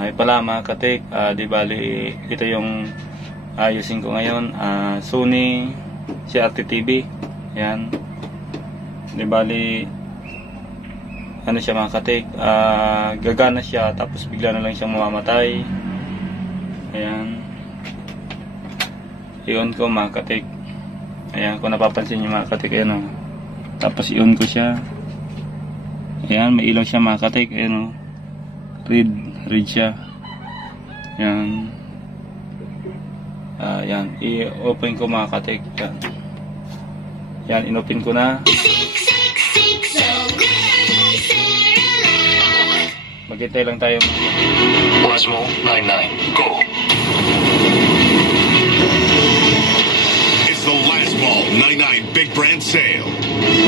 Ay pala mga katik, di bali ito yung ayusin ko ngayon. Sony CRT TV. Yan. Di bali ano siya mga katik, gagana siya tapos bigla na lang siyang mamamatay. Ayan. I-on ko mga katik. Ayan, kung napapansin nyo mga katik, ayan o. Tapos i-on ko siya. Ayan, may ilaw siya mga katik. Ayan o. Red siya. Ayan. Ayan, i-open ko mga katik. Ayan. Ayan, in-open ko na. Maghintay lang tayo. Osmo 99, go! It's the Last Ball 99 Big Brand Sale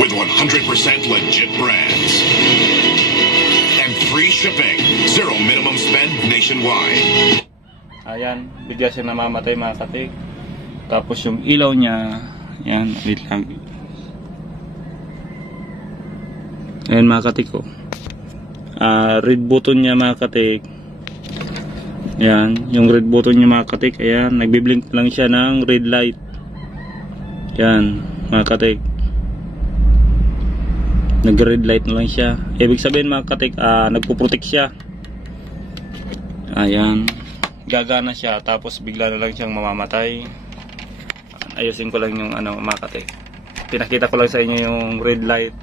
with 100% legit brands and free shipping, zero minimum spend nationwide. Ayan, bigla siya namamatay mga katik. Tapos yung ilaw niya, ayan, wait lang. Ayan mga katik ko. Red button niya mga katik. Ayan, yung red button niya mga katik. Ayan, nagbiblink lang siya ng red light. Ayan, mga katik. Nag-red light na lang siya. Ibig sabihin mga katik, nagpo-protect siya. Ayan, gagana siya tapos bigla na lang siyang mamamatay. Ayusin ko lang yung ano mga katik. Pinakita ko lang sa inyo yung red light.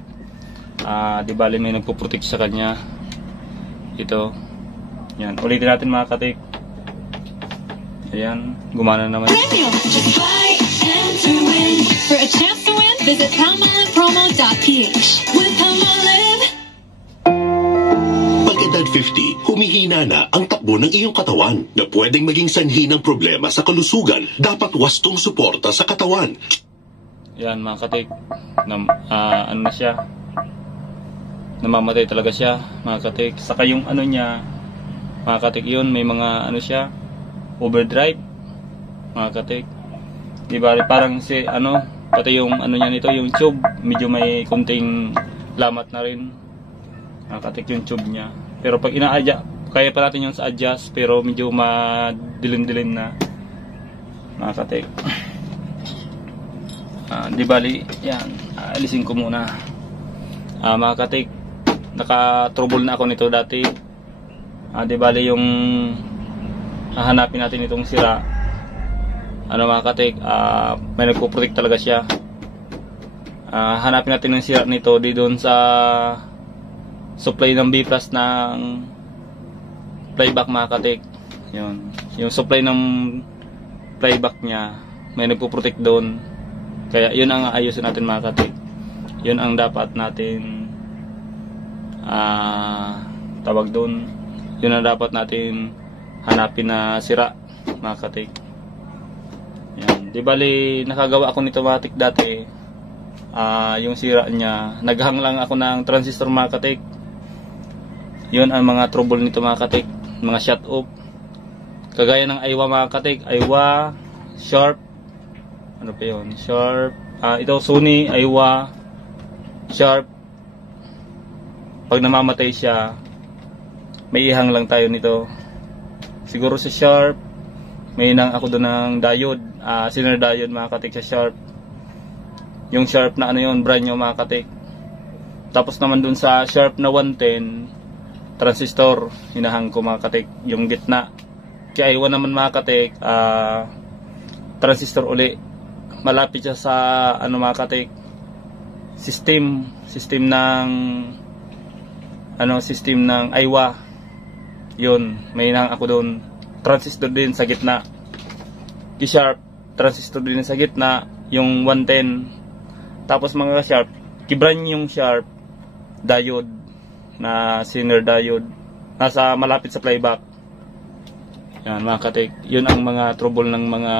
Di bali may nagpo-protect sa kanya. Ito. Yan, ulitin natin mga katik. Ayan, gumana naman. Just buy and to win. For a chance to win, visit palmolivepromo.ph. With Palmolive. Pag-edad 50, humihina na ang takbo ng iyong katawan na pwedeng maging sanhi ng problema sa kalusugan. Dapat wastong suporta sa katawan. Yan mga katik. Ano na siya? Namamatay talaga siya mga katik. Saka yung ano niya mga katik, yun may mga ano siya, overdrive mga katik. Diba parang si ano, pati yung ano niya nito, yung tube medyo may kunting lamat na rin mga katik yung tube niya. Pero pag ina-adjust, kaya pa natin yung sa adjust, pero medyo madilim-dilim na mga katik. Di bali yan, alisin ko muna. Mga katik, naka-trouble na ako nito dati. Di bali yung hahanapin natin itong sira. Ano mga katik, may nagpo-protect talaga siya. Hanapin natin yung sira nito di doon sa supply ng B+ ng playback mga katik. Yun. Yung supply ng playback niya, may nagpo-protect doon. Kaya yun ang ayusin natin mga katik. Yun ang dapat natin tawag doon. Yun ang dapat natin hanapin na sira mga katik. Yan. Di bali nakagawa ako nito mga katik dati. Yung sira niya, naghang lang ako ng transistor mga katik. Yun ang mga trouble nito mga katik, mga shut off. Kagaya ng Aiwa mga katik, Aiwa, Sharp, ano pa yun, Sharp, ito Sony, Aiwa, Sharp. Pag namamatay siya, may ihang lang tayo nito. Siguro sa Sharp, may inang ako doon ng diode, cylinder diode mga katik sa Sharp. Yung Sharp na ano yun, brand new mga katik. Tapos naman doon sa Sharp na 110, transistor, hinahang ko mga katik, yung gitna. Kaya Aiwa naman mga katik, transistor uli. Malapit siya sa ano mga katik, system ng system ng Aiwa. Yun, may hinahang ako doon. Transistor din sa gitna. Sharp, transistor din sa gitna, yung 110. Tapos mga Sharp, kibran yung Sharp diode na cylinder diode nasa malapit sa playback. Yan mga katik, yun ang mga trouble ng mga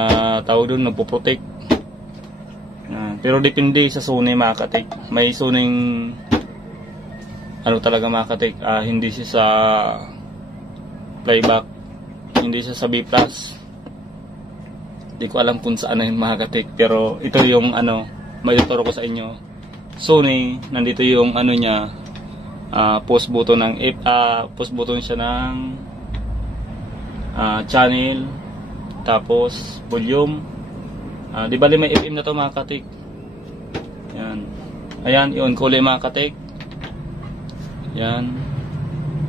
tao doon, nagpo-protect. Pero depende sa Sony mga katik. May Sony ano talaga mga katik, hindi siya sa playback, hindi siya sa B+. Hindi ko alam kung saan yung mga katik, pero ito yung ano, may tuturo ko sa inyo. Sony, nandito yung ano niya, post button ng post button siya ng channel, tapos volume. Di bali may FM na to mga katik. Yan. Ayan, yun, kulay mga katik. Yan.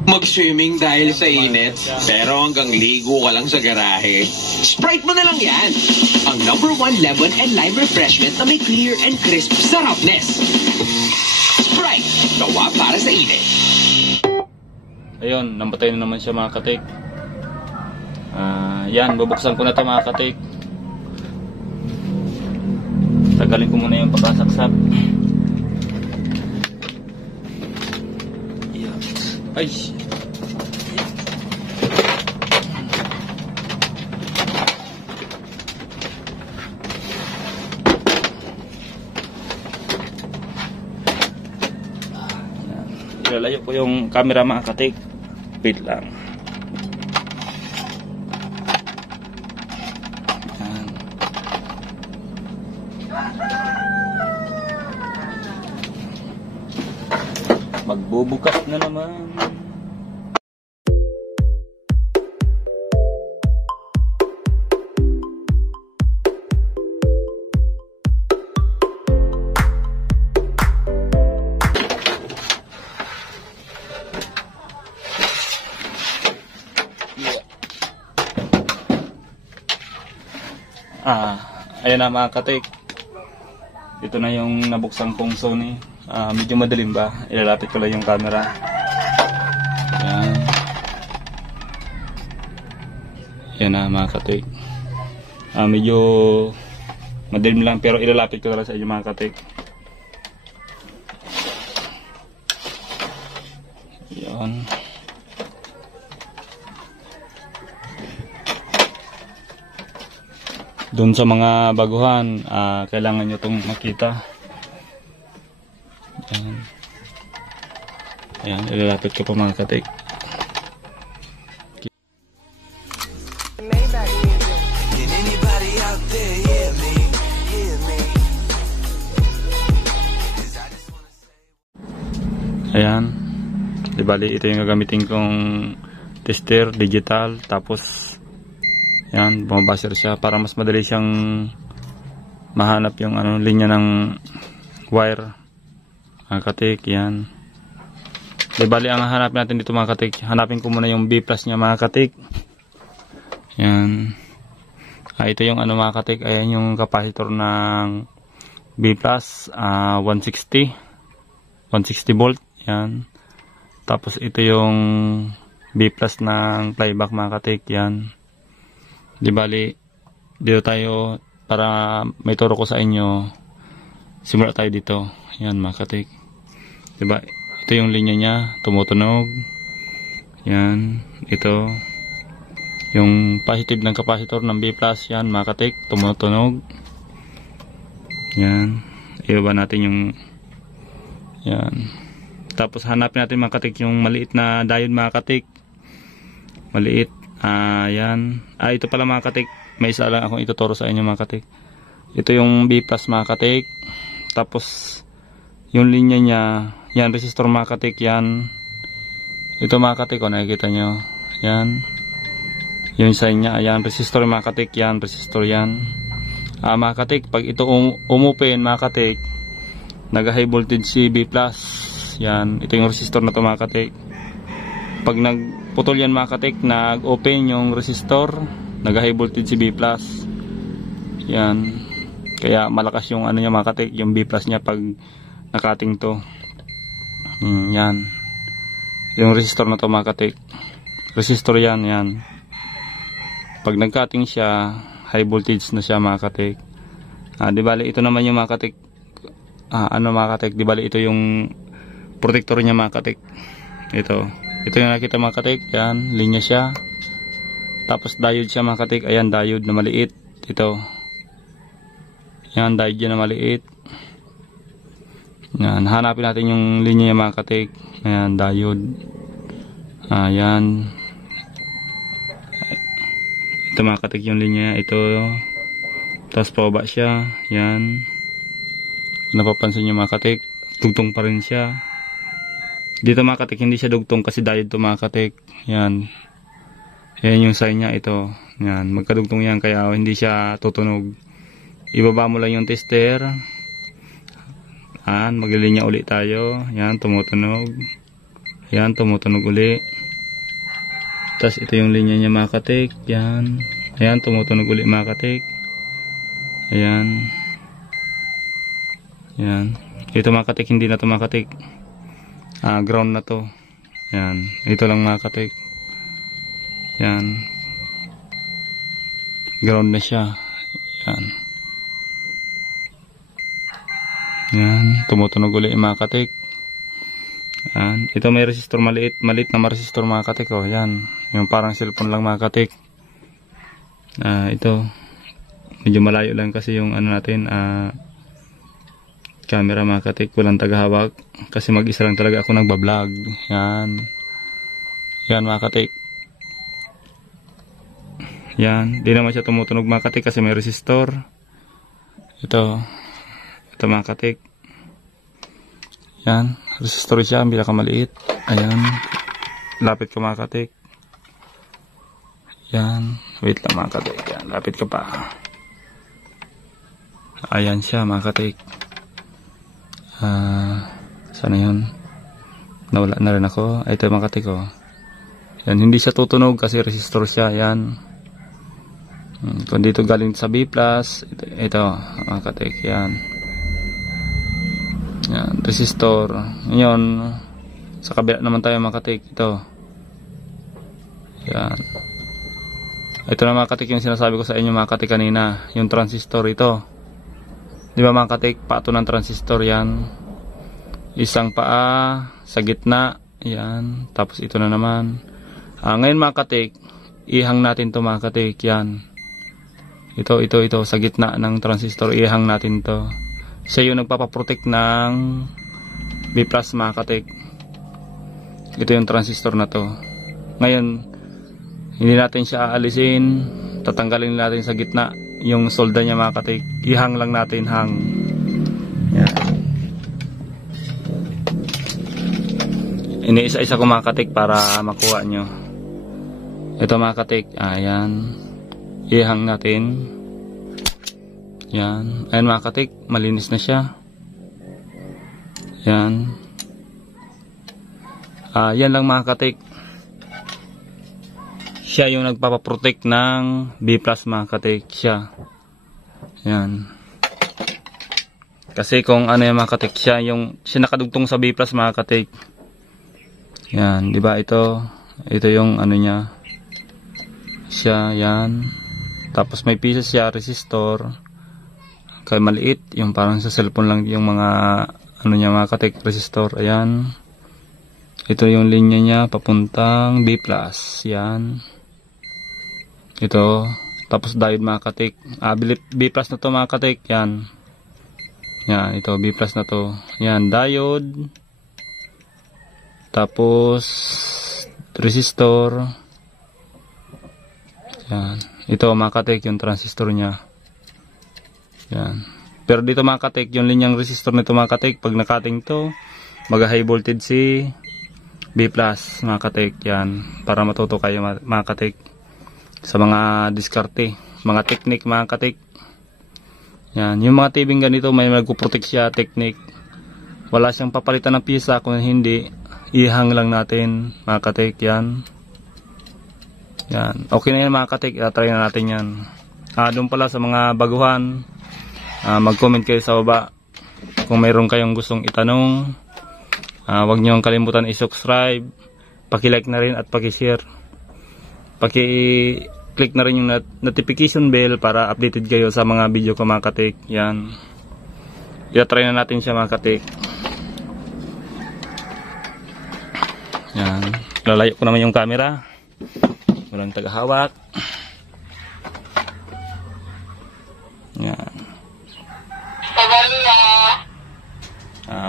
Mag-swimming dahil sa init, pero hanggang ligo ka lang sa garahe. Sprite mo na lang yan! Ang #1 lemon and lime refreshment na may clear and crisp sarapness. Sprite, gawa para sa init. Ayun, namatay na naman siya mga katik. Yan, bubuksan ko na ito mga katik. Tagalin ko muna yung pagkasaksak. Ay! Ilalayo ko yung camera mga katik. Wait lang. Yan. Magbubukas na naman. Ayan na mga katik. Ito na yung nabuksan kong Sony. Medyo madilim ba? Ilalapit ko lang yung camera. Ayan. Ayan na mga katik. Medyo madilim lang pero ilalapit ko lang sa inyo mga katik. Ayan. Doon sa mga baguhan, kailangan nyo itong makita. Ayan. Ayan, ilalapit ko pa mga katik. Ayan. Di bali, ito yung gagamitin kong tester, digital, tapos yan, bumabasher siya para mas madali siyang mahanap yung linya ng wire. Mga katik, yan. Di bali, ang hanapin natin dito mga katik, hanapin ko muna yung B plus niya mga katik. Yan. Ito yung mga katik, ayan yung capacitor ng B plus, 160 volt. Yan. Tapos ito yung B plus ng playback mga katik, yan. Di bali, dito tayo para may turo ko sa inyo. Simula tayo dito. Yan mga katik. Diba? Ito yung linya niya. Tumutunog. Yan. Ito. Yung positive ng capacitor ng B+. Yan mga katik. Tumutunog. Yan. Iba natin yung yan. Tapos hanapin natin mga katik yung maliit na diode mga katik. Maliit. Yan. Ito pala mga katik. May isa lang akong ituturo sa inyo mga katik. Ito yung B plus mga katik. Tapos yung linya niya. Yan. Resistor mga katik. Yan. Ito mga katik. Nakikita nyo. Yan. Yung isa niya. Ayan. Resistor mga katik. Yan. Resistor yan. Mga katik. Pag ito umupen mga katik. Nag-high voltage si B plus. Yan. Ito yung resistor na to mga katik. Pag nagputol yan mga katik, nag-open yung resistor, nag-high voltage si B+. Yan. Kaya malakas yung niya mga katik, yung B+ niya pag nakating to. Yan. Yung resistor na to mga katik. Resistor yan, yan. Pag nag-cutting siya, high voltage na siya mga katik. Di bali, ito naman yung mga katik. Mga katik, di bali, ito yung protector niya mga katik. Ito yung nakita mga katik. Yan, linya siya. Tapos diode siya mga katik. Ayan, diode na maliit. Ito. Yan, diode na maliit. Yan, hanapin natin yung linya niya mga katik. Ayan, diode. Ayan. Ito mga katik yung linya. Ito. Tapos pababa siya. Yan. Napapansin nyo mga katik. Tugtong pa rin siya. Dito mga katik, hindi siya dugtong kasi diode to mga katik. Yan. Yan yung sign niya, ito. Yan, magkadugtong yan kaya hindi siya tutunog. Ibaba mo lang yung tester. Yan, maglilinya ulit tayo. Yan, tumutunog. Yan, tumutunog uli. Tapos ito yung linya niya mga katik. Yan. Ayan, tumutunog uli mga katik. Ayan. Yan. Ito mga katik, hindi na ito mga katik. Ground na to. Yan. Ito lang mga katik. Yan. Ground na siya. Yan. Yan. Tumutunog uli mga katik. Yan. Ito may resistor maliit. Maliit na resistor mga katik. Oh. Yan. Yung parang cellphone lang mga katik. Ito. Medyo malayo lang kasi yung ano natin. Camera mga katik. Walang tagahawak. Kasi mag-isa lang talaga ako nagbablog. Yan. Yan mga katik. Yan. Di naman siya tumutunog mga katik kasi may resistor. Ito. Ito mga katik. Yan. Resistor siya. Ang pinakamaliit. Ayan. Lapit ka mga katik. Yan. Wait lang mga katik. Yan. Lapit ka pa. Ayan siya mga katik. Sana yun. Nawala na rin ako. Ito mga katik oh. Yan. Hindi siya tutunog kasi resistor siya. Yan. Kung dito galing sa B+. Ito mga katik. Yan. Yan. Resistor. Ngayon. Sa kabila naman tayo mga katik. Ito. Yan. Ito na mga katik yung sinasabi ko sa inyo mga katik kanina. Yung transistor ito. Di ba mga katik? Pato ng transistor yan. Isang paa sa gitna. Yan. Tapos ito na naman. Ngayon mga katik. Ihang natin to mga katik. Yan. Ito. Sa gitna ng transistor. Ihang natin to. Siya yung nagpapaprotect ng B+ mga katik. Ito yung transistor na to. Ngayon. Hindi natin siya aalisin. Tatanggalin natin sa gitna yung solda niya mga katik. Ihang lang natin, hang. Yan. Iniisa-isa ko mga katik para makuha nyo. Ito mga katik. Ayan. Ihang natin. Yan. Ayan mga katik. Malinis na siya. Yan. Yan lang mga katik. Siya yung nagpapaprotect ng B+ mga katik. Siya. Yan. Kasi kung ano yung mga katik, siya nakadugtong sa B+ mga katik. Yan. Diba ito? Ito yung ano niya. Siya. Yan. Tapos may pieces siya. Resistor. Kaya maliit. Yung parang sa cellphone lang yung mga ano niya mga katik. Resistor. Ayan. Ito yung linya niya. Papuntang B+. Yan. Ito, tapos diode mga katik. B+ na to mga katik. Yan. Yan, ito B+ na to. Yan, diode. Tapos resistor. Yan. Ito mga katik yung transistor niya. Yan. Pero dito mga katik, yung linyang resistor nito mga katik, pag nakating to, mag-high voltage si B+ mga katik. Yan, para matuto kayo mga katik. Sa mga diskarte, mga technique mga katik. Yan, yung mga tibing ganito may magpo-protect siya technique. Wala siyang papalitan ng pisa, kung hindi ihang lang natin mga katik. Yan. Yan. Okay na yan mga katik, i-try na natin yan. Doon pala sa mga baguhan, mag-comment kayo sa baba kung mayroon kayong gustong itanong. Huwag niyong kalimutan i-subscribe, paki-like na rin at paki-share. Paki-click na rin yung notification bell para updated kayo sa mga video ko mga katik. Yan. I-try na natin siya mga katik. Yan. Lalayo ko naman yung camera. Walang tagahawak. Yan.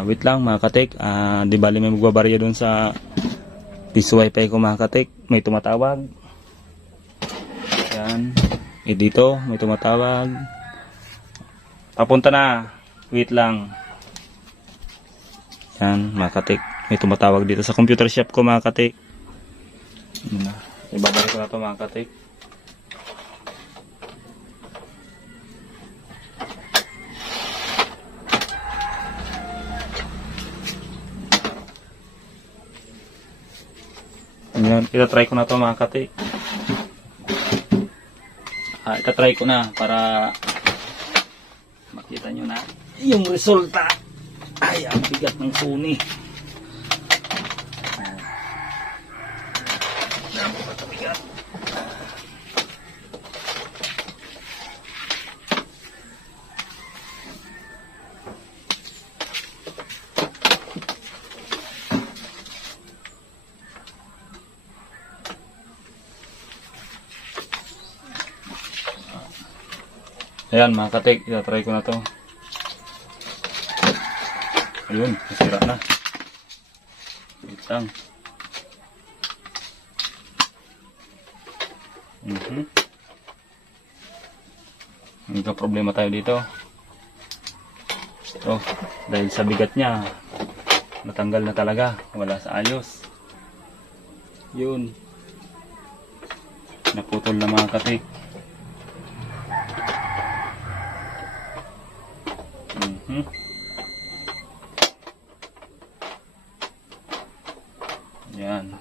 Wait lang mga katik. Di bali may magbabarya dun sa piso wifi ko mga katik. May tumatawag. Yan. Dito may tumatawag. Papunta na. Wait lang. Yan mga katik. May tumatawag dito sa computer shop ko mga katik. Ibabalik ko na ito mga katik. Ayan, itatry ko na ito mga katik. Itatry ko na para makita nyo na yung resulta. Ay, ang bigat ng suni. Napakabigat. Ayan mga katik, itatry ko na to. Ayun, nasira na. Wait lang. Nagka-problema tayo dito. Ito, dahil sa bigat niya, natanggal na talaga. Wala sa ayos. Yun. Naputol na mga katik. Yan.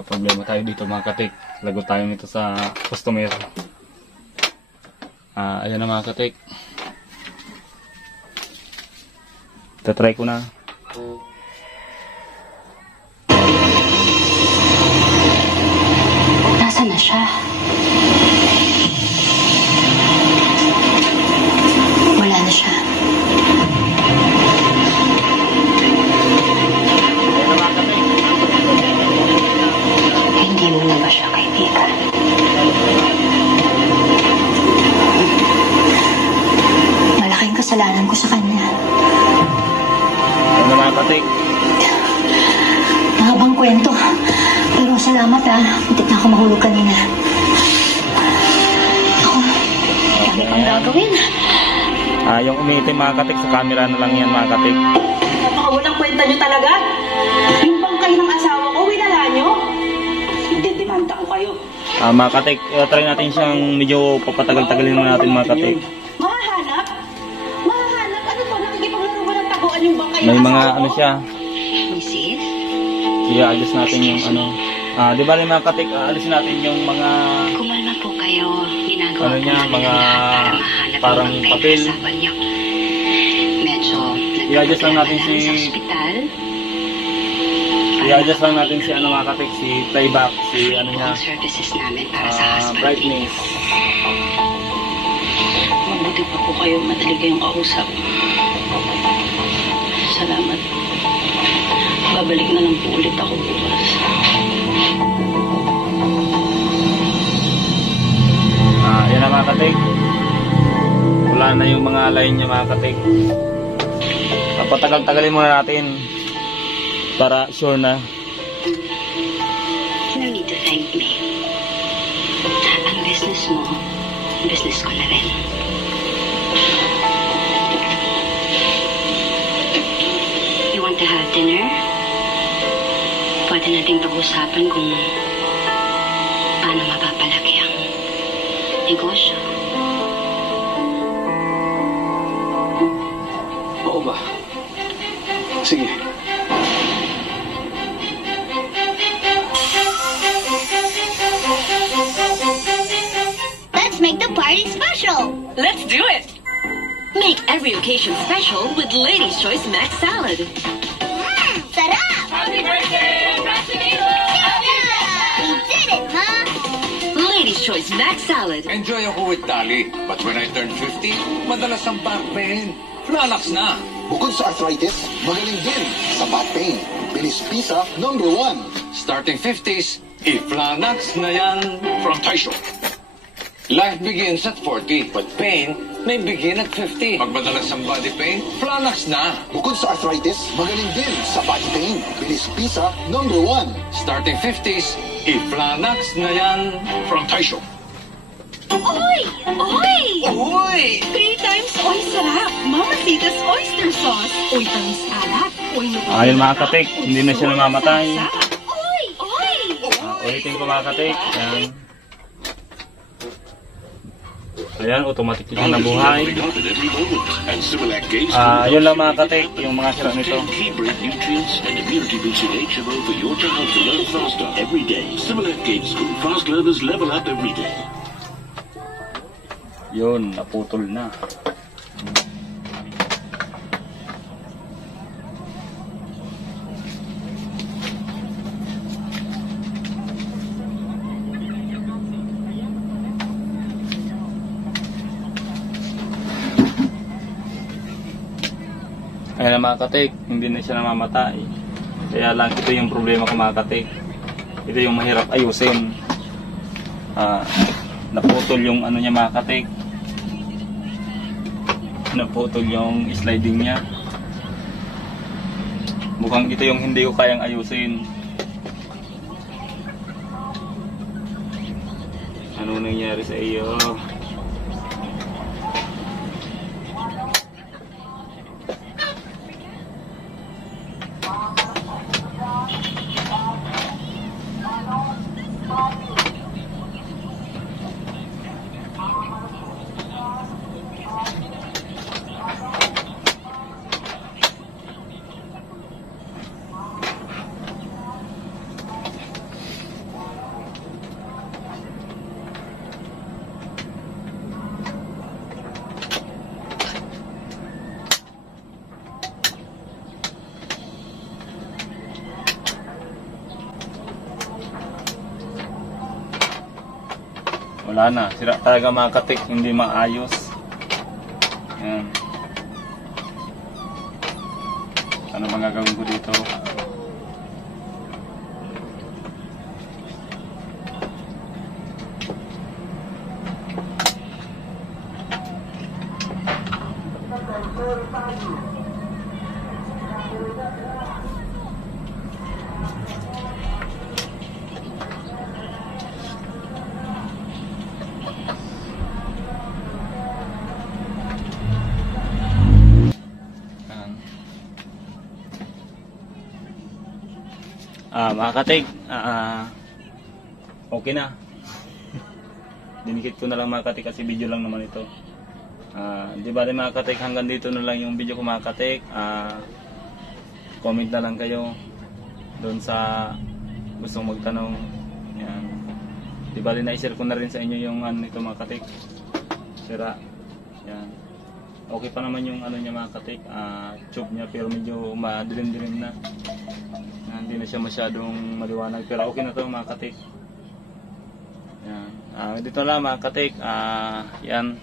Problema tayo dito mga katik. Lagot tayo nito sa customer. Ayan na mga katik. Tatry ko na. Nasaan na siya? Wala na siya. Hindi mo na ba siya kaibigan? Malaking kasalanan ko sa kanya. Ano mga katik? Mahabang kwento. Pero salamat Hindi na ako mahulog kanina. Ako, dami pang gagawin. Yung umiitim mga katik, sa camera na lang yan mga katik. Napakawalang kwenta nyo talaga. Yung bangkay ng asawa ko, winala nyo. Didemanda ko kayo. Mga katik, try natin siyang medyo papatagal-tagalin mo natin mga katik. Mahahanap? Mahahanap? Ano to? Nakikipaglaro ba ng taguan yung bangkay ng May asawa mga ko? ano siya. Mrs.? I-adjust natin yung ano. Di ba rin mga katik, alisin natin yung mga Kumalma po kayo. Ginagawa ano niya, po namin mga ang lahat para mahanap parang ang bangkay papel. ng asawa niyo. Medyo I-adjust lang natin nagpapadala si- sa ospital. i-adjust lang natin si ano mga katik, si playback, si ano Po niya, ang services namin para sa husband brightness. Mabuti pa po kayo. Madali kayong kausap. Salamat. Babalik na lang po ulit ako bukas. Yan na mga katik. Wala na yung mga line niya mga katik. Papatagal-tagalin muna natin para sure na. No need to thank me. Ang business mo, business ko na rin. You want to have dinner? Pwede nating pag-usapan kung paano mapapalaki ang negosyo. Oo ba? Sige. Let's make the party special. Let's do it! Make every occasion special with Lady's Choice Mac Salad. Sarap! Happy birthday! We did it, Ma! Lady's Choice Mac Salad. Enjoy ako with Dali. But when I turn 50, madalas ang back pain. Flanax na. Bukod sa arthritis, magaling din sa back pain. Bilis Pisa, #1. Starting 50s, i-Flanax na yan. From Taisho. Life begins at 40, but pain may begin at 50. Pag madalas ang body pain, Flanax na. Bukod sa arthritis, magaling din sa back pain. Bilis Pisa, #1. Starting 50s, i-Flanax na yan. From Taisho. Oy! Oy! Uy! 3 times Oy Sarap! Mama Tita's Oyster Sauce. Oy tamis alat. Oy nuto. Ayun mga katik, hindi na siya namamatay. Oy! Oy! Ulitin ko mga katik. Yan. Ayan, automatic lang nabuhay. Yun lang mga katik, yung mga sira nito. Yun, naputol na. Ayan na mga katik, hindi na siya namamatay. Kaya lang ito yung problema ko mga katik. Ito yung mahirap ayusin. Naputol yung ano niya mga katik. Naputol yung sliding niya. Mukhang ito yung hindi ko kayang ayusin. Ano nangyari sa iyo? Wala na, sira talaga mga katik, hindi maayos. Yan. Ano mga gagawin ko dito? Mga katik, okay na. Dinikit ko na lang mga katik kasi video lang naman ito. Di ba mga katik, hanggang dito na lang yung video ko mga katik. Comment na lang kayo doon sa gustong magtanong. Yan. Di ba na-share ko na rin sa inyo yung ano nito mga katik. Sira. Yan. Okay pa naman yung ano niya mga katik, tube niya, pero medyo madilim-dilim na. Hindi na siya masyadong maliwanag, pero okay na to mga katik. Yan. Dito lang mga katik. Yan.